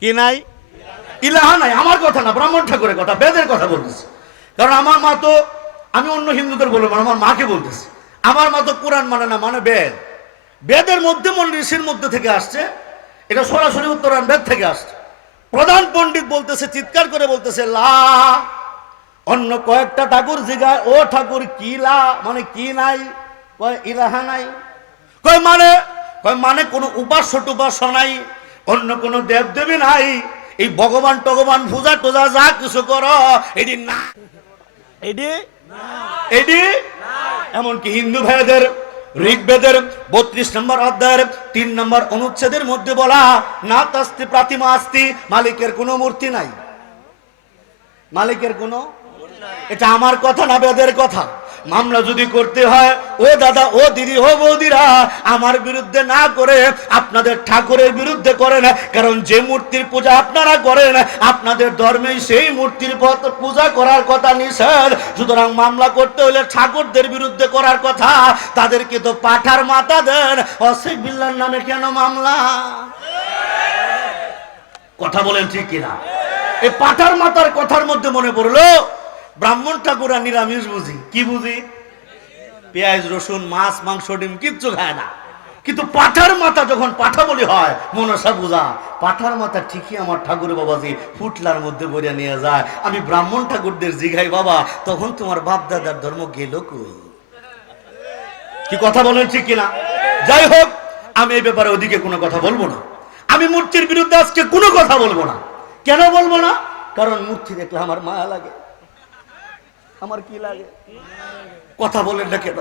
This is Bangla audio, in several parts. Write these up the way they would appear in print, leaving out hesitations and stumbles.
কি নাই? ইলাহা নাই। আমার কথা না, ব্রাহ্মণ ঠাকুরের কথা, বেদের কথা বলতেছি। কারণ আমার মা তো, আমি অন্য হিন্দুদের বলবো না, আমার মাকে বলতেছি, আমার মা তো কোরআন মানে না, মানে বেদ। বেদের মধ্যে মন ঋষির মধ্যে থেকে আসছে, এটা সরাসরি উত্তরায়ণ বেদ থেকে আসছে। প্রধান পণ্ডিত বলতেছে, চিৎকার করে বলতেছে লা। অন্য কয়েকটা ঠাকুর জিগায়, ও ঠাকুর কি লা মানে কি নাই? কয় ইলাহা নাই। কয় মানে কোনো উপাস্য টুপাস্য নাই, অন্য কোনো দেব দেবী নাই, এই ভগবান টগবান পূজা টুজা যা কিছু করো এটি না, এটি এমনকি হিন্দু ভাইদের ঋগ্বেদের 32 নম্বর অধ্যায়ের 3 নম্বর অনুচ্ছেদের মধ্যে বলা, না তাস্তি প্রাতিমা আস্তি, মালিকের কোনো মূর্তি নাই, মালিকের কোনো। এটা আমার কথা না, বেদের কথা। মামলা যদি করতে হয়, ও দাদা, ও দিদি, ও বৌদিরা, আমার বিরুদ্ধে না করে আপনাদের ঠাকুরের বিরুদ্ধে করেন। কারণ যে মূর্তির পূজা আপনারা করেন, আপনাদের ধর্মে সেই মূর্তির পূজা করার কথা নিষেধ। সুতরাং মামলা করতে হলে ঠাকুরদের বিরুদ্ধে করার কথা। তাদেরকে তো পাঠার মাথা দেন, অসিক বিল্লার নামে কেন মামলা? কথা বলেন ঠিক কিনা? এই পাঠার মাথার কথার মধ্যে মনে পড়লো, ব্রাহ্মণ ঠাকুরা নিরামিষ বুঝি, কি বুঝি? পেঁয়াজ রসুন মাছ মাংস ডিম কিচ্ছু খায় না। কিন্তু পাঠার মাথা যখন পাঠা বলি হয়, মনসা পূজা, পাঠার মাথা ঠিকই আমার ঠাকুর বাবাজি ফুটলার মধ্যে বইয়া নিয়ে যায়। আমি ব্রাহ্মণ ঠাকুরদের জিগাই, বাবা তখন তোমার বাপ দাদার ধর্ম গেল কই? কি কথা বলেন ঠিক কিনা? যাই হোক, আমি এই ব্যাপারে ওদিকে কোনো কথা বলবো না। আমি মূর্তির বিরুদ্ধে আজকে কোনো কথা বলবো না। কেন বলবো না? কারণ মূর্তি দেখলে আমার মায়া লাগে। আমার কি লাগে? কথা বলেন না কেন?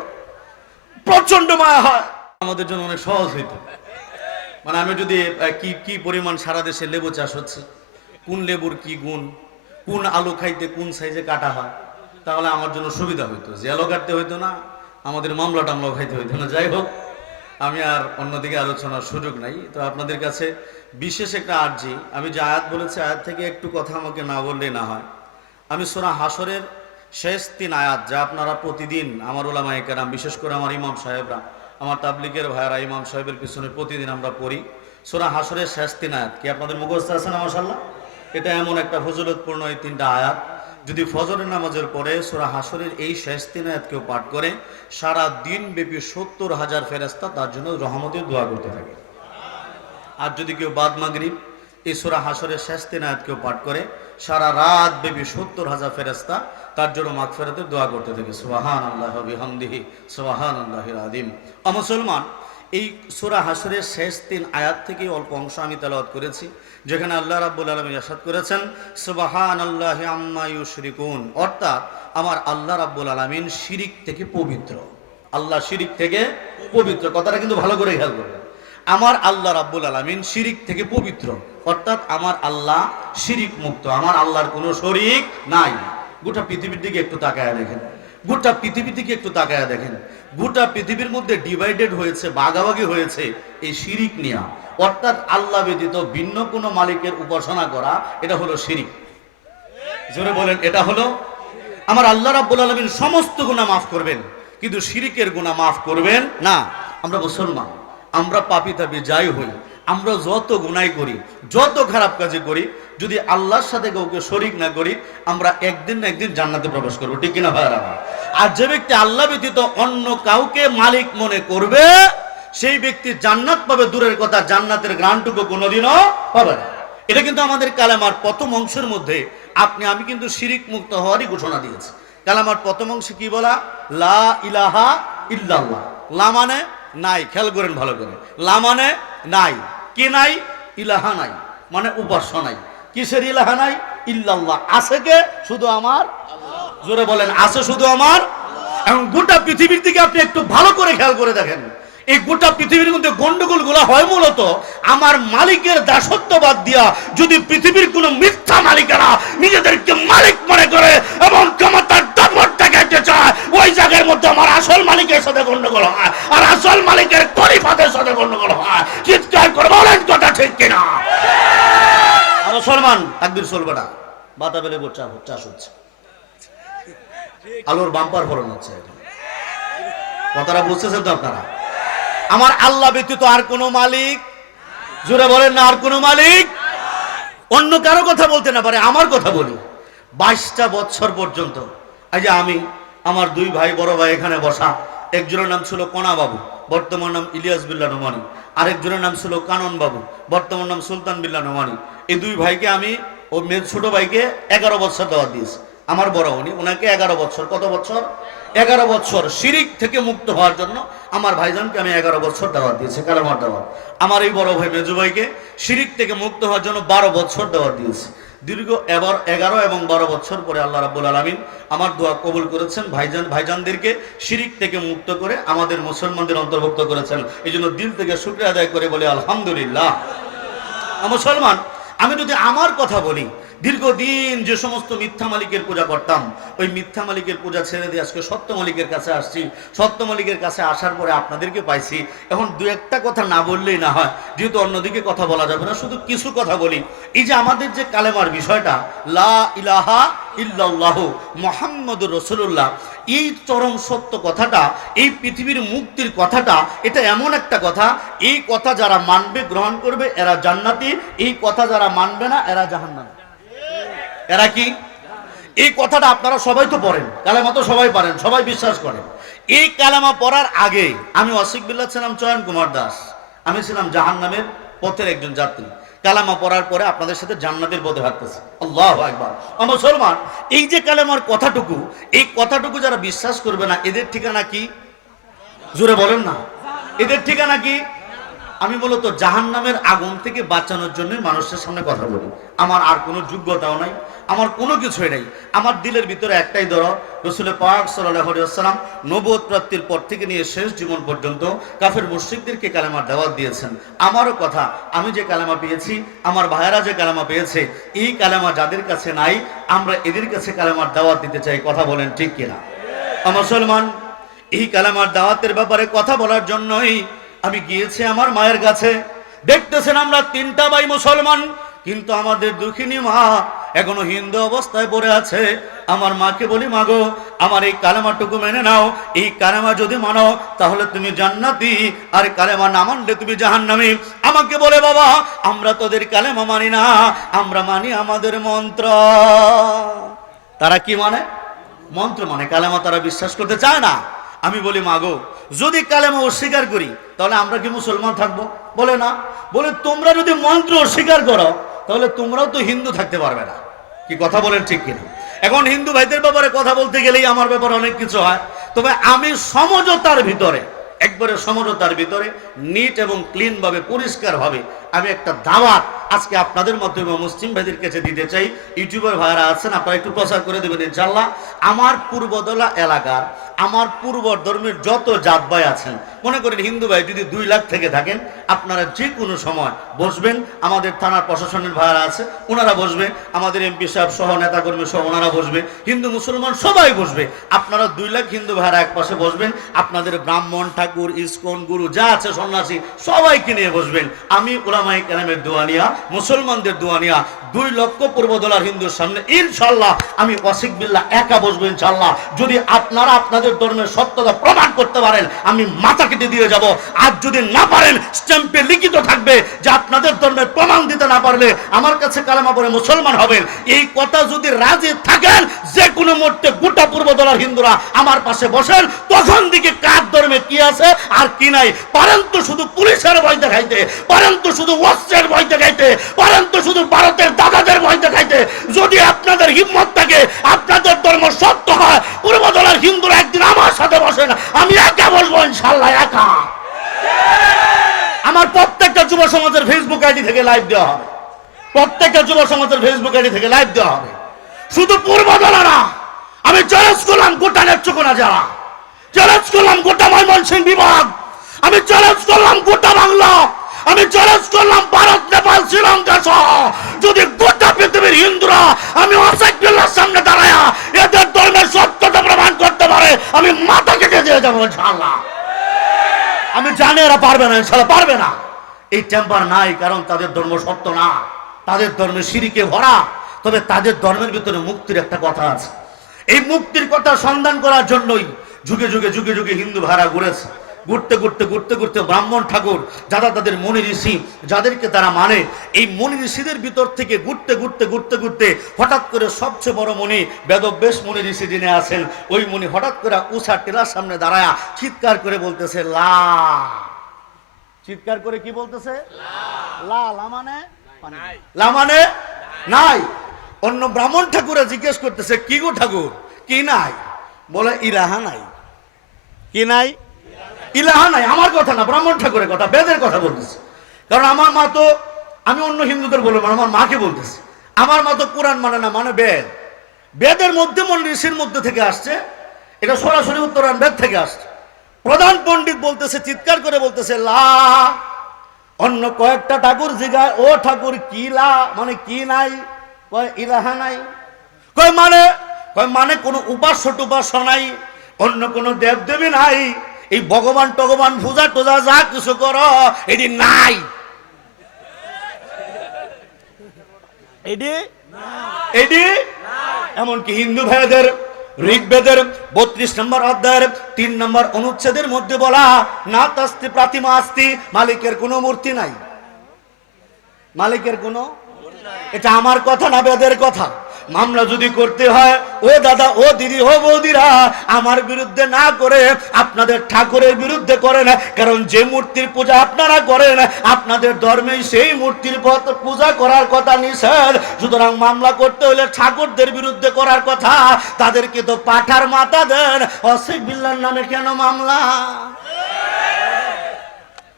প্রচন্ড মায়া হয়। আমাদের জন্য অনেক সহজ হইতো, মানে আমি যদি কি পরিমাণ সারা দেশে লেবু চাষ হচ্ছে, কোন লেবুর কি গুণ, কোন আলু খাইতে কোন সাইজে কাটা হয়, তাহলে আমার জন্য সুবিধা হইতো। জেলও কাটতে হইতো না, আমাদের মামলা টামলাও খাইতে হইতো না। যাই হোক, আমি আর অন্যদিকে আলোচনার সুযোগ নাই। তো আপনাদের কাছে বিশেষ একটা আর্জি, আমি যে আয়াত বলেছি, আয়াত থেকে একটু কথা আমাকে না বললেই না হয়। আমি সূরা হাসরের শেষ 3 আয়াত, যা আপনারা প্রতিদিন আমার উলামায়ে কেরাম, বিশেষ করে আমার ইমাম সাহেবরা, আমার তাবলিগের ভাইয়েরা ইমাম সাহেবের পিছনে প্রতিদিন আমরা পড়ি। সূরা হাসরের শেষ 3 আয়াত কি আপনাদের মুখস্থ আছে না? মাশাআল্লাহ, এটা এমন একটা ফজিলতপূর্ণ এই 3টা আয়াত, যদি ফজরের নামাজের পরে সূরা হাসরের এই শেষ 3 আয়াত কেউ পাঠ করে, সারা দিন ব্যাপী 70,000 ফেরেশতা তার জন্য রহমতের দোয়া করতে থাকে। আর যদি কেউ বাদ মাগরিব এই সূরা হাসরের শেষ 3 আয়াত কেউ পাঠ করে, সারা রাত ব্যাপী 70,000 ফেরেশতা তার জন্য মাগফিরাতের দোয়া করতে থাকে। সুবহানাল্লাহি ওয়া বিহামদিহি সুবহানাল্লাহিল আযীম। মুসলমান, এই সূরা হাসরের শেষ 3 আয়াত থেকে অল্প অংশ আমি তেলাওয়াত করেছি, যেখানে আল্লাহ রাব্বুল আলামিন ইরশাদ করেছেন সুবহানাল্লাহি আম্মা ইউশরিকুন, অর্থাৎ আমার আল্লাহ রাব্বুল আলামিন শিরিক থেকে পবিত্র। আল্লাহ শিরিক থেকে পবিত্র, কথাটা কিন্তু ভালো করে খেয়াল করবেন। আমার আল্লাহ রাব্বুল আলামিন শিরিক থেকে পবিত্র, অর্থাৎ আমার আল্লাহ শিরিক মুক্ত, আমার আল্লাহর কোনো শরীক নাই। গোটা পৃথিবীর দিকে একটু তাকায়া দেখেন, গোটা পৃথিবী থেকে একটু তাকায়া দেখেন, গোটা পৃথিবীর মধ্যে ডিভাইডেড হয়েছে, ভাগাভাগি হয়েছে এই শিরিক নিয়া, অর্থাৎ আল্লাহ ব্যতীত ভিন্ন কোনো মালিকের উপাসনা করা, এটা হলো শিরিক। জোরে বলেন, এটা হলো। আমার আল্লাহ রাব্বুল আলামিন সমস্ত গুনাহ মাফ করবেন, কিন্তু শিরিকের গুনাহ মাফ করবেন না। আমরা মুসলমান, আমরা পাপী তাপী যাই হই, আমরা যত গুনাহ করি, যত খারাপ কাজে করি, যদি আল্লাহর সাথে কাউকে শরীক না করি, আমরা একদিন না একদিন জান্নাতে প্রবেশ করবো, ঠিক কিনা ভাইরা? আর যে ব্যক্তি আল্লাহ ব্যতীত অন্য কাউকে মালিক মনে করবে, সেই ব্যক্তি জান্নাত পাবে দূরের কথা, জান্নাতের গ্রান্টুকু কোনোদিনও পাবে না। এটা কিন্তু আমাদের কালেমার প্রথম অংশের মধ্যে আমি কিন্তু শিরিক মুক্ত হওয়ারই ঘোষণা দিয়েছি। কালেমার প্রথম অংশে কি বলা? লা ইলাহা ইল্লাল্লাহ। লা মানে নাই, খেয়াল করেন ভালো করে। লা মানে নাই, কি নাই? ইলাহা নাই, মানে উপাস্য নাই। কিসের ইলাহা নাই? ইল্লাল্লাহ। আছে কে? শুধু আমার আল্লাহ। জোরে বলেন, আছে শুধু আমার। এবং গোটা পৃথিবীর দিকে আপনি একটু ভালো করে খেয়াল করে দেখেন, এই গোটা পৃথিবীর মধ্যে গন্ডগোল গুলা হয় মূলত আমার মালিকের দাসত্ববাদ দিয়া। যদি পৃথিবীর কোন মিথ্যা মালিকেরা নিজেদেরকে মালিক মনে করে এবং ক্ষমতার দাপট দেখাতে চায়, ওই জায়গার মধ্যে আমার আসল মালিকের সাথে গন্ডগোল হয়, আর আসল মালিকের খলিফাদের সাথে গন্ডগোল হয়। চিৎকার করে বলেন কথা ঠিক কিনা? মুসলমান, তাকবীর চলবে না। বাতাবেলে চাষ হচ্ছে, আলুর বাম্পার ফলন হচ্ছে। কথাটা বুঝতেছেন তো আপনারা? আমার আল্লাহ ব্যতীত আর কোনো মালিক, জোরে বলেন না, আর কোনো মালিক। অন্য কারো কথা বলতে না পারে, আমার কথা বলি। 22টা বছর পর্যন্ত এই যে আমি, আমার দুই ভাই, বড় ভাই এখানে বসা, একজনের নাম ছিল কণা বাবু, বর্তমান নাম ইলিয়াস বিল্লাহ নোমানি, আরেকজনের নাম ছিল কানন বাবু, বর্তমান নাম সুলতান বিল্লাহ নোমানি। এই দুই ভাইকে আমি, ও মেয়ে ছোট ভাইকে 11 বছর দাওয়াত দিয়েছি। আমার বড় উনি, ওনাকে 11 বছর, কত বছর? 11 বছর শিরিক থেকে মুক্ত হওয়ার জন্য আমার ভাইজানকে আমি 11 বছর দাওয়াত দিয়েছি, কালেমার দাওয়াত। আমার এই বড় ভাই মেজু ভাইকে শিরিক থেকে মুক্ত হওয়ার জন্য 12 বছর দাওয়াত দিয়েছি। দীর্ঘ এবার 11 এবং 12 বছর পরে আল্লাহ রাব্বুল আলামিন আমার দোয়া কবুল করেছেন, ভাইজানদেরকে শিরিক থেকে মুক্ত করে আমাদের মুসলমানদের অন্তর্ভুক্ত করেছেন। এই জন্য দিল থেকে শুকরিয়া আদায় করে বলি আলহামদুলিল্লাহ। মুসলমান, আমি যদি আমার কথা বলি, দীর্ঘদিন যে সমস্ত মিথ্যা মালিকের পূজা করতাম, ওই মিথ্যা মালিকের পূজা ছেড়ে দিয়ে আজকে সত্য মালিকের কাছে আসছি। সত্য মালিকের কাছে আসার পরে আপনাদেরকে পাইছি। এখন দু একটা কথা না বললেই না হয়, যেহেতু অন্যদিকে কথা বলা যাবে না, শুধু কিছু কথা বলি। এই যে আমাদের যে কালেমার বিষয়টা, লা ইলাহা ইল্লাল্লাহু মুহাম্মাদুর রাসূলুল্লাহ, এই চরম সত্য কথাটা, এই পৃথিবীর মুক্তির কথাটা, এটা এমন একটা কথা, এই কথা যারা মানবে, গ্রহণ করবে, এরা জান্নাতি। এই কথা যারা মানবে না, এরা জাহান্নামী। এরা কি? এই কথাটা আপনারা সবাই তো পড়েন, কালেমা তো সবাই পারেন, সবাই বিশ্বাস করেন। এই কালেমা পড়ার আগে আমি ওয়াসিক বিল্লাহ ছিলাম চয়ন কুমার দাস, আমি ছিলাম জাহান্নামের পথের একজন যাত্রী। কালেমা পড়ার পরে আপনাদের সাথে জান্নাতের পথে হাঁটতেছি। আল্লাহু আকবার। মুসলমান, এই যে কালেমার কথাটুকু, এই কথাটুকু যারা বিশ্বাস করবে না, এদের ঠিকানা কি? জোরে বলেন না, এদের ঠিকানা কি? আমি মূলত জাহান্নামের আগুন থেকে বাঁচানোর জন্য মানুষের সামনে কথা বলি। আমার আর কোনো যোগ্যতাও নাই, আমার কোনো কিছুই নাই। আমার দিলের ভিতরে একটাই দরদ, রাসূল পাক সাল্লাল্লাহু আলাইহি ওয়াসাল্লাম নবুয়ত প্রাপ্তির পর থেকে নিয়ে শেষ জীবন পর্যন্ত কাফের মুশরিকদেরকে কালেমার দাওয়াত দিয়েছেন। আমারও কথা, আমি যে কালেমা পেয়েছি, আমার ভাইয়েরা যে কালেমা পেয়েছে, এই কালেমা যাদের কাছে নাই, আমরা এদের কাছে কালেমার দাওয়াত দিতে চাই। কথা বলেন ঠিক কিনা? মুসলমান, এই কালেমার দাওয়াতের ব্যাপারে কথা বলার জন্যই আমি গিয়েছি আমার মায়ের কাছে। দেখতেছেন আমরা 3টা ভাই মুসলমান, কিন্তু আমাদের দুঃখিনী মা এখনো হিন্দু অবস্থায় পড়ে আছে। আমার মাকে বলি, মাগো, আমার এই কালেমাটুকু মেনে নাও। এই কালেমা যদি মানো তাহলে তুমি জান্নাতি, আর কালেমা না মানলে তুমি জাহান্নামী। আমাকে বলে, বাবা, আমরা তোদের কালেমা মানি না, আমরা মানি আমাদের মন্ত্র। তারা কি মানে? মন্ত্র মানে, কালেমা তারা বিশ্বাস করতে চায় না। আমি বলি, মাগো, যদি কালেমা অস্বীকার করি তাহলে আমরা কি মুসলমান থাকবো? বলে না। বলে, তোমরা যদি মন্ত্র অস্বীকার করো তাহলে তোমরাও তো হিন্দু থাকতে পারবে না। কি কথা বলেন ঠিক কিনা? এখন হিন্দু ভাইদের ব্যাপারে কথা বলতে গেলেই আমার ব্যাপারে অনেক কিছু হয়। তবে আমি সমঝোতার ভিতরে, একবারে সমঝোতার ভিতরে, নিট এবং ক্লিন ভাবে, পরিষ্কার ভাবে আমি একটা দাওয়াত আজকে আপনাদের মাধ্যমে মুসলিম ভাইদের কাছে দিতে চাই। ইউটিউবার ভাইরা আছেন, আপনারা একটু প্রচার করে দেবেন ইনশাআল্লাহ। আমার পূর্বদলা এলাকার, আমার পূর্ব ধর্মের যত জাত ভাই আছেন, মনে করেন হিন্দু ভাই যদি 2 লাখ থেকে থাকেন, আপনারা যে কোনো সময় বসবেন। আমাদের থানার প্রশাসনের ভাইরা আছে, ওনারা বসবে, আমাদের এমপি সাহেব সহ, নেতাকর্মী সহ ওনারা বসবে, হিন্দু মুসলমান সবাই বসবে। আপনারা 2 লাখ হিন্দু ভাইরা এক পাশে বসবেন, আপনাদের ব্রাহ্মণ, ঠাকুর, ইসকন, গুরু যা আছে, সন্ন্যাসী সবাইকে নিয়ে বসবেন। আমি উলামায়ে কেরামের দোয়া নিয়া, মুসলমানদের দোয়া নিয়া 2 লক্ষ পূর্বদলার হিন্দুর সামনে ইনশাআল্লাহ আমি ওয়াসিক বিল্লাহ একা বসবো ইনশাআল্লাহ। যদি আপনারা আপনাদের ধর্মের সত্যতা প্রমাণ করতে পারেন, আমি মাথা কেটে দিয়ে যাব। আর যদি না পারেন, স্ট্যাম্পে লিখিত থাকবে যে আপনাদের ধর্মের প্রমাণ দিতে না পারলে আমার কাছে কালেমা পড়ে মুসলমান হবেন। এই কথা যদি রাজি থাকেন, যে কোনো মুহূর্তে গোটা পূর্বদলার হিন্দুরা আমার পাশে বসেন, তখন দিকে কার ধর্মে কি আছে আর কি নাই। পারেন তো শুধু পুলিশের ভয় দেখাইতে, পারেন তো শুধু অস্ত্রের ভয় দেখাইতে, পারেন তো শুধু ভারতের দাদাদের ভয় দেখাইতে। যদি আপনাদের হিম্মত থাকে, আপনাদের ধর্ম সত্য হয়, পূর্বদলার হিন্দুরা একদিন আমার সাথে বসেন, আমি একা বসবো ইনশাআল্লাহ, একা। আমার প্রত্যেকটা যুব সমাজের ফেসবুক আইডি থেকে লাইভ দেওয়া হবে, প্রত্যেকটা যুব সমাজের ফেসবুক আইডি থেকে লাইভ দেওয়া হবে। শুধু পূর্বদলারা, আমি চ্যালেঞ্জ করলাম গোটা নেত্রকোনা জেলা, চ্যালেঞ্জ করলাম গোটা ময়মনসিংহ বিভাগ, আমি চ্যালেঞ্জ করলাম গোটা বাংলা, আমি চ্যালেঞ্জ করলাম ভারত, নেপাল, শ্রীলঙ্কা সহ যদি গোটা পৃথিবীর হিন্দুরা আমি ওয়াসিক বিল্লাহর সামনে দাঁড়ায়া এদের ধর্মের সত্যতা প্রমাণ করতে পারে, আমি মাথা কেটে দিয়ে যাবো ইনশাআল্লাহ। আমি জানি এরা পারবে না, ইনশাআল্লাহ পারবে না। এই টেম্পার নাই, কারণ তাদের ধর্ম সত্য না, তাদের ধর্মে শিরকে ভরা। তবে তাদের ধর্মের ভিতরে মুক্তির একটা কথা আছে। এই মুক্তির কথা সন্ধান করার জন্যই যুগে যুগে যুগে যুগে হিন্দু ভাইরা ঘুরেছে। ঘুরতে ঘুরতে ঘুরতে ঘুরতে ব্রাহ্মণ ঠাকুর যারা তাদের মুনি ঋষি যাদেরকে তারা মানে এই মুনি ঋষিদের ভিতর থেকে ঘুরতে ঘুরতে ঘুরতে ঘুরতে হঠাৎ করে সবচেয়ে বড় মুনি বেদব্যাস মুনি ঋষি যিনি আছেন ওই মুনি হঠাৎ করে উষা টেলার সামনে দাঁড়ায়া চিৎকার করে বলতেছে লা। চিৎকার করে কি বলতেছে? লা। লা মানে লা মানে নাই। অন্য ব্রাহ্মণ ঠাকুরা জিজ্ঞেস করতেছে কি গো ঠাকুর কি নাই? বলে ইলাহা নাই। কি নাই? ইলাহা নাই। আমার কথা না, ব্রাহ্মণ ঠাকুরের কথা, বেদের কথা বলতেছে। কারণ আমার মা তো, আমি অন্য হিন্দুদের বলবো না, আমার মাকে বলতেছে, আমার মা তো কোরআন মানে না, মানে বেদ। বেদের মধ্যে মন ঋষির মধ্যে থেকে আসছে, এটা সরাসরি উত্তরায়ণ বেদ থেকে আসছে। প্রধান পণ্ডিত বলতেছে, চিৎকার করে বলতেছে লা। অন্য কয়েকটা ঠাকুর জিগায় ও ঠাকুর কি লা মানে কি নাই? কয় ইলাহা নাই। কয় মানে কোনো উপাস্য টুপাস্য নাই, অন্য কোনো দেব দেবী নাই, এই ভগবান টগবান পূজা টোজা যা কিছু করো এটি নাই। এটি এমনকি হিন্দু ভাইদের ঋগ্বেদের 32 নম্বর অধ্যায়ের 3 নম্বর অনুচ্ছেদের মধ্যে বলা না তাস্তি প্রতিমা আস্তি, মালিকের কোনো মূর্তি নাই। মালিকের কোনো, এটা আমার কথা না, বেদের কথা। মামলা যদি করতে হয় ও দাদা ও দিদি ও বৌদিরা আমার বিরুদ্ধে না করে আপনাদের ঠাকুরের বিরুদ্ধে করেন, কারণ যে মূর্তির পূজা আপনারা করেন আপনাদের ধর্মে সেই মূর্তির পূজা করার কথা নিষেধ। সুতরাং মামলা করতে হলে ঠাকুরদের বিরুদ্ধে করার কথা। তাদেরকে তো পাঠার মাথা দেন, অসিফ বিল্লার নামে কেন মামলা?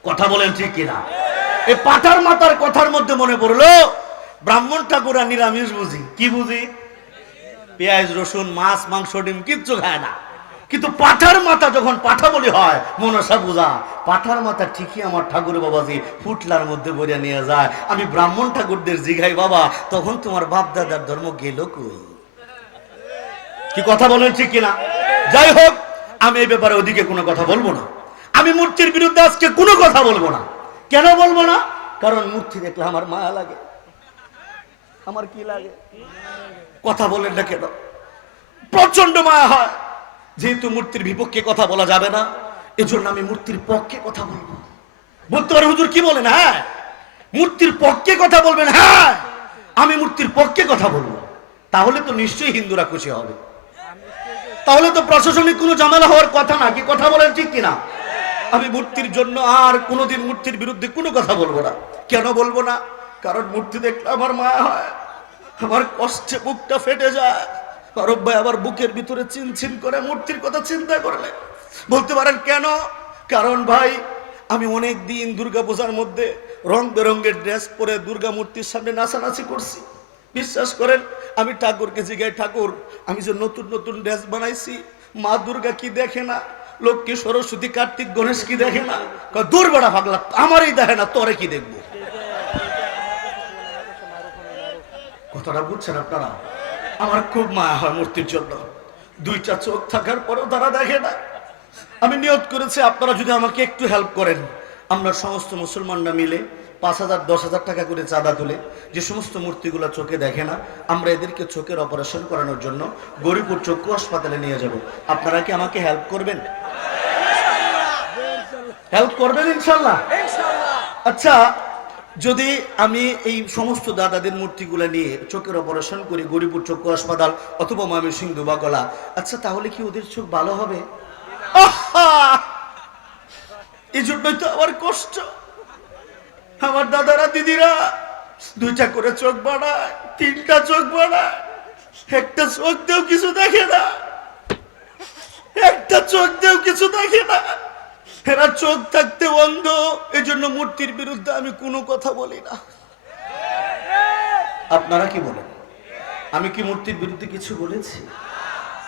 কথা বলেন ঠিক কিনা? এই পাঠার মাথার কথার মধ্যে মনে পড়লো ব্রাহ্মণ ঠাকুরা নিরামিষ বুঝি। কি বুঝি? পেঁয়াজ রসুন মাছ মাংস ডিম কিচ্ছু খায় না। কিন্তু পাঠার মাথা যখন পাঠা বলি হয় মনসা পূজা, পাঠার মাথা ঠিকই আমার ঠাকুর বাবাজি ফুটলার মধ্যে ভরে নিয়ে যায়। আমি ব্রাহ্মণ ঠাকুরদের জিগাই বাবা তখন তোমার বাপ দাদার ধর্ম গেল কই? কি কথা বলেন ঠিক কিনা? যাই হোক, আমি এই ব্যাপারে ওদিকে কোনো কথা বলবো না। আমি মূর্তির বিরুদ্ধে আজকে কোনো কথা বলবো না। কেন বলবো না? কারণ মূর্তি দেখলে আমার মায়া লাগে। আমার কি লাগে? কথা বলেন না কেন? প্রচন্ড মায়া হয়। যেহেতু মূর্তির বিপক্ষে কথা বলা যাবে না, এজন্য আমি মূর্তির পক্ষে কথা বলবো। বলতে পারে হুজুর কি বলেন? হ্যাঁ, মূর্তির পক্ষে কথা বলবেন। হ্যাঁ, আমি মূর্তির পক্ষে কথা বলবো। তাহলে তো নিশ্চয়ই হিন্দুরা খুশি হবে, তাহলে তো প্রশাসনিক কোনো ঝামেলা হওয়ার কথা না। কি কথা বলেন ঠিক কিনা? আমি মূর্তির জন্য আর কোনোদিন মূর্তির বিরুদ্ধে কোনো কথা বলবো না। কেন বলবো না? কারণ মূর্তি দেখলে আমার মায়া হয়, আমার কষ্টে বুকটা ফেটে যায়। আরব ভাই আবার বুকের ভিতরে চিনচিন করে মূর্তির কথা চিন্তা করলে। বলতে পারেন কেন? কারণ ভাই আমি অনেক দিন দুর্গা পূজার মধ্যে রং বেরঙের ড্রেস পরে দুর্গা মূর্তির সামনে নাচানাচি করছি। বিশ্বাস করেন, আমি ঠাকুরকে জিগাই ঠাকুর আমি যে নতুন নতুন ড্রেস বানাইছি মা দুর্গা কি দেখে না? লক্ষ্মী সরস্বতী কার্তিক গণেশ কি দেখে না? দূর বেড়া ভাগলা, আমারই দেখে না, তোরে কি দেখবো? কথাটা বুঝছেন আপনারা? আমার খুব মায়া হয় মূর্তির জন্য। দুইটা চোখ থাকার পরেও তারা দেখে না। আমি নিয়ত করেছি আপনারা যদি আমাকে একটু হেল্প করেন, আমরা সমস্ত মুসলমানরা মিলে 5,000 10,000 টাকা করে চাঁদা তুলে যে সমস্ত মূর্তিগুলো চোখে দেখে না আমরা এদেরকে চোখের অপারেশন করানোর জন্য গরিপুর চক্ষু হাসপাতালে নিয়ে যাব। আপনারা কি আমাকে হেল্প করবেন? হেল্প করবেন ইনশাল্লাহ? আচ্ছা, যদি আমি এই সমস্ত দাদাদের মূর্তিগুলো নিয়ে চোখের অপারেশন করি গরিপুর চক্ষু হাসপাতাল অথবা ময়মনসিংহ দুবাগলা, আচ্ছা তাহলে কি ওদের চোখ ভালো হবে? এই জন্যই তো আমার কষ্ট। আমার দাদারা দিদিরা 2টা করে চোখ বানায়, 3টা চোখ বানায়, একটা চোখ দিয়েও কিছু দেখে না, একটা চোখ দিয়েও কিছু দেখে না। এরা চোখ থাকতে অন্ধ। এই জন্য মূর্তির বিরুদ্ধে আমি কোনো কথা বলি না। আপনারা কি বলেন? আমি কি মূর্তির বিরুদ্ধে কিছু বলেছি?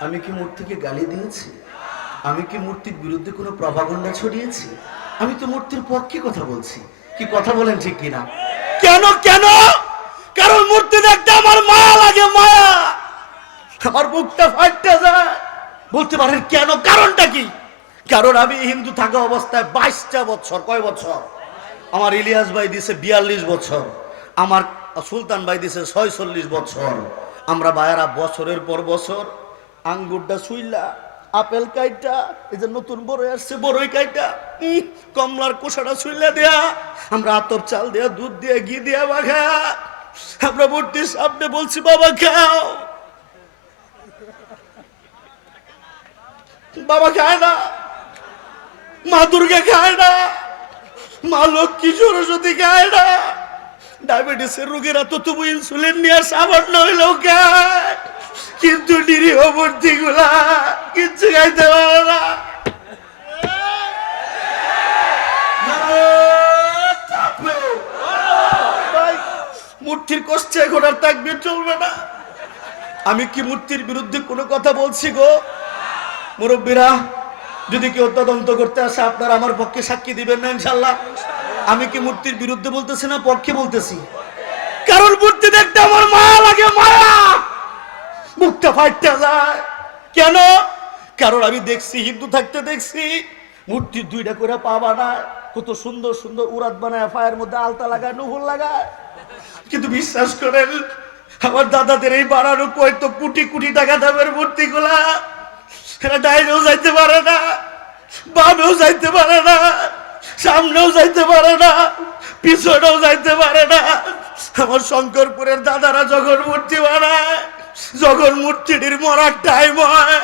আমি কি মূর্তিকে গালি দিয়েছি? আমি কি মূর্তির বিরুদ্ধে কোনো প্রভাগণ্ডা ছড়িয়েছি? আমি তো মূর্তির পক্ষে কথা বলছি। কি কথা বলেন ঠিক কিনা? কেন কেন? কারণ মূর্তি দেখতে আমার মায়া লাগে, মায়া। আমার বুকটা ফাটতে যায়। বলতে পারেন কেন? কারণটা কি? কারণ আমি হিন্দু থাকা অবস্থায় 22টা বছর, কয় বছর? আমার ইলিয়াস ভাই দিছে 42 বছর, আমার সুলতান ভাই দিছে 46 বছর। আমরা ভাইয়ারা বছরের পর বছর আঙ্গুরটা শুইলা আপেল কাইটা, এই যে নতুন বড়ই আসছে বড়ই কাইটা, কমলার কোষাটা ছুইলা দেয়া, আমরা আতপ চাল দেয়া, দুধ দিয়ে, ঘি দিয়া মাখা, আমরা মূর্তির সামনে বলছি বাবা খাও। বাবা খায় না, মা দুর্গা খায় না, মা লক্ষ্মী সরস্বতী খায় না, ডায়াবেটিসের রোগীরা তো তবু ইনসুলিন নিয়ে সামান্য হইলেও খায়, কিন্তু নিরীহ মূর্তি গুলা কিচ্ছু খাইতে পারে না। মূর্তির কষ্টে এখন আর তাকবীর চলবে না। আমি কি মূর্তির বিরুদ্ধে কোনো কথা বলছি গো? মুরব্বীরা যদি কেউ তদন্ত করতে আসে আপনারা আমার পক্ষে সাক্ষী দিবেন না ইনশাল্লাহ? আমি কি মূর্তির বিরুদ্ধে বলতেছি না পক্ষে বলতেছি? কারণ মূর্তি দেখতে আমার মায়া লাগে, মায়া, মুখটা ফাটতে যায়। কেন? কারণ আমি দেখছি, হিন্দু থাকতে দেখছি মূর্তির দুইটা করে পা বানায়, কত সুন্দর সুন্দর উরাত বানায়, পায়ের মধ্যে আলতা লাগায়, নুপুর লাগায়। কিন্তু বিশ্বাস করেন আমার দাদাদের এই বানানো কয়তো কোটি কোটি টাকা দামের মূর্তি গুলা, এরা ডাইনেও যাইতে পারে না, বামেও যাইতে পারে না, সামনেও যাইতে পারে না, পিছনেও যাইতে পারে না। আমার শঙ্করপুরের দাদারা যখন মূর্তি বানায়, যখন মূর্তিটির মরার টাইম হয়,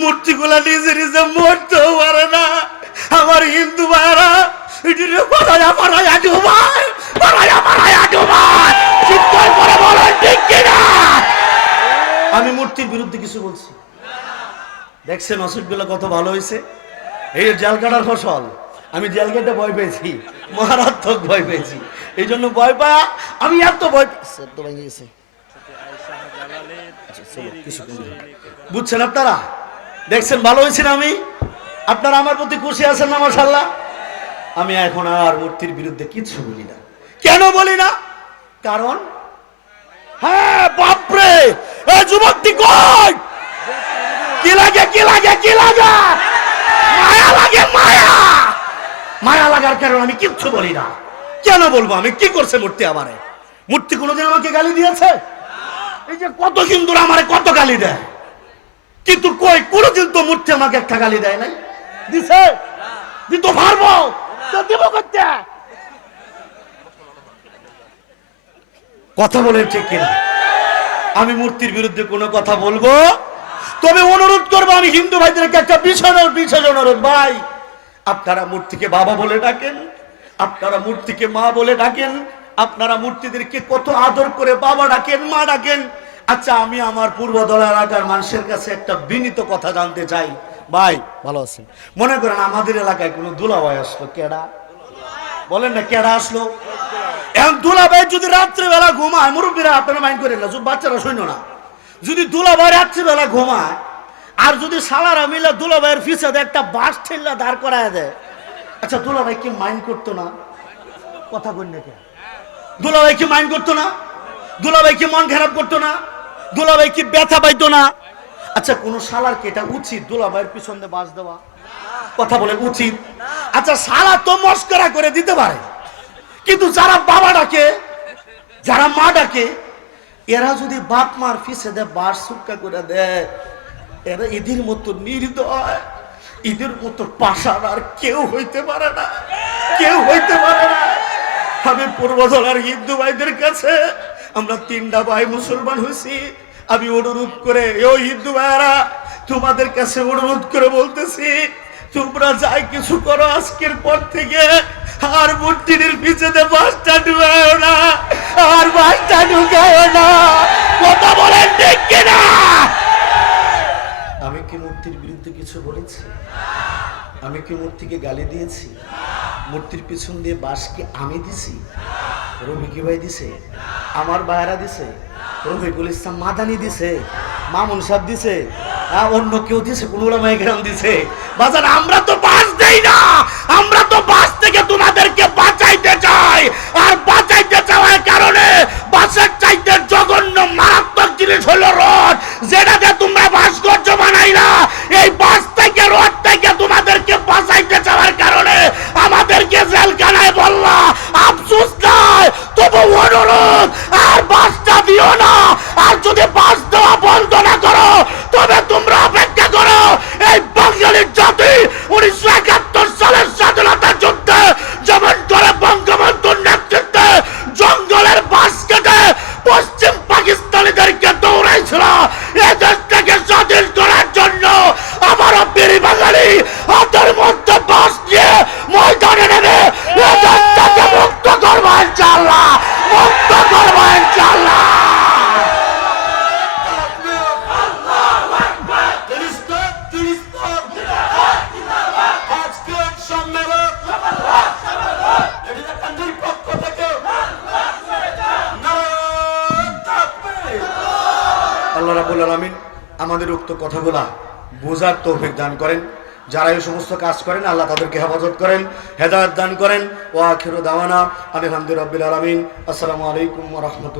মূর্তিগুলা নিজে নিজে মরতেও পারে না। আমার হিন্দু ভাইরা পাড়ায়া পাড়ায়া ডুবায়, পাড়ায়া পাড়ায়া ডুবায়, চিৎকার করে বলেন ঠিক কিনা? আমি মূর্তির বিরুদ্ধে কিছু বলছি? দেখছেন অসুখগুলো কত ভালো হয়েছে। এই জাল কাটার ফসল, আমি জাল কেটে ভয় পেয়েছি, মারাত্মক ভয় পেয়েছি। এই জন্য ভয় পাওয়া আমি এত ভয় বুঝছেন আপনারা? দেখছেন ভালো হয়েছে না? আমি আপনারা আমার প্রতি খুশি আছেন না? মাশাআল্লাহ। আমি এখন আর মূর্তির বিরুদ্ধে কিছু বলি না। কেন বলি না? কারণ হ্যাঁ বাপরে, এই যুবকটি কই, কি লাগে, কি লাগে, কি লাগে, মায়া লাগে, মায়া, মায়া লাগার কারণ আমি কিচ্ছু বলি না। কেন বলবো? আমি কি করছে মূর্তি আমারে? মূর্তি কোনোদিন আমাকে গালি দিয়েছে? এই যে কত হিন্দুরা আমারে কত গালি দেয়, কিন্তু কই কোনোদিন তো মূর্তি আমাকে একটা গালি দেয় নাই। দিছে? দিতে পারবো তো দিব করতে। কথা বলে ঠিক কিনা? আমি মূর্তির বিরুদ্ধে কোনো কথা বলবো, তবে অনুরোধ করবো আমি হিন্দু ভাইদেরকে একটা বিশেষ অনুরোধ। ভাই, আপনারা মূর্তিকে বাবা বলে ডাকেন, আপনারা মূর্তিকে মা বলে ডাকেন, আপনারা মূর্তিদেরকে কত আদর করে বাবা ডাকেন, মা ডাকেন। আচ্ছা, আমি আমার পূর্বদলা এলাকার মানুষের কাছে একটা বিনীত কথা জানতে চাই। ভাই ভালো আছেন? মনে করেন আমাদের এলাকায় কোনো দুলাভাই আসলো, কেডা বলেন না, কেডা আসলো? এখন দুলাভাই যদি রাত্রেবেলা ঘুমায়, মুরব্বীরা আপনারা মাইন্ড করেন না, বাচ্চারা শোনো না, যদি দুলাভাই রাত্রিবেলা ঘুমায় আর যদি সালারা মিলে দুলাভাইয়ের পিছনে একটা বাস ঠেল্লা দাঁড় করায় দেয়, আচ্ছা দুলাভাই কি মাইন্ড করতো না? কথা কই না কেন? দুলাভাই কি মাইন্ড করতো না? দুলাভাই কি মন খারাপ করতো না? দুলাভাই কি ব্যথা পাইতো না? আচ্ছা, কোন শালার কি এটা উচিত দুলাভাইয়ের পিছনে বাস দেওয়া? কথা বলে উচিত? আচ্ছা, শালা তো মস্করা করে দিতে পারে, কিন্তু যারা বাবা ডাকে, যারা মা ডাকে, এরা যদি বাপ মার পিছনে বাস সুক্কা করে দেয়, এরা এদের মতো নির্দয়, এদের মতো পাষাণ আর কেউ হইতে পারে না, কেউ হইতে পারে না। আমি পূর্বধলার হিন্দু ভাইদের কাছে, আমরা 3টা ভাই মুসলমান হয়েছি, আমি অনুরোধ করে, ও হিন্দু ভাইরা, তোমাদের কাছে অনুরোধ করে বলতেছি, তোমরা যাই কিছু করো আজকের পর থেকে আর মূর্তির পিছনে বাসটা ঢুকায় না, আর বাসটা ঢুকায় না। কথা বলেন ঠিক কিনা? আমি কি মূর্তির বিরুদ্ধে কিছু বলেছি? আমি কি মূর্তিকে গালি দিয়েছি? মূর্তির পিছন দিয়ে বাস কি আমি দিছি? রফিকি ভাই দিছে? আমার ভাইরা দিছে? রফিকুল ইসলাম মাদানি দিছে? মামুন সাহেব দিছে? অন্য কেউ দিছে? কোন ওলামায়ে কেরাম দিছে? বাজার আমরা তো বাস দেই না, আমরা তো বাস থেকে তোমাদেরকে বাঁচাইতে চাই, আর বাঁচাইতে চাওয়ার কারণে বাসের চাইতে জঘন্য মারাত্মক জিনিস হলো রড, যেটাতে তোমরা ভাস্কর্য বানাইলা। এই বাস থেকে, রড থেকে তোমাদেরকে বাঁচাইতে চাওয়ার কারণে আমাদেরকে জেলখানায় বললা, আফসোস নাই, তবু অনুরোধ আর বাসটা দিও না। আর যদি বাস দেওয়া বন্ধ না করো, তবে তোমরা অপেক্ষা করো, এই ইনশাআল্লাহ। আজকের সম্মেলন পক্ষ থেকে আল্লাহ রাব্বুল আলামিন আমাদের উক্ত কথাগুলা বোঝার তৌফিক দান করেন। যারা এই সমস্ত কাজ করেন আল্লাহ তাদেরকে হেফাজত করেন, হেদায়েত দান করেন। ওয়া আখিরু দাওয়ানা আলহামদুলিল্লাহি রাব্বিল আলামিন। আসসালামু আলাইকুম ওয়া রাহমাতুল্লাহ।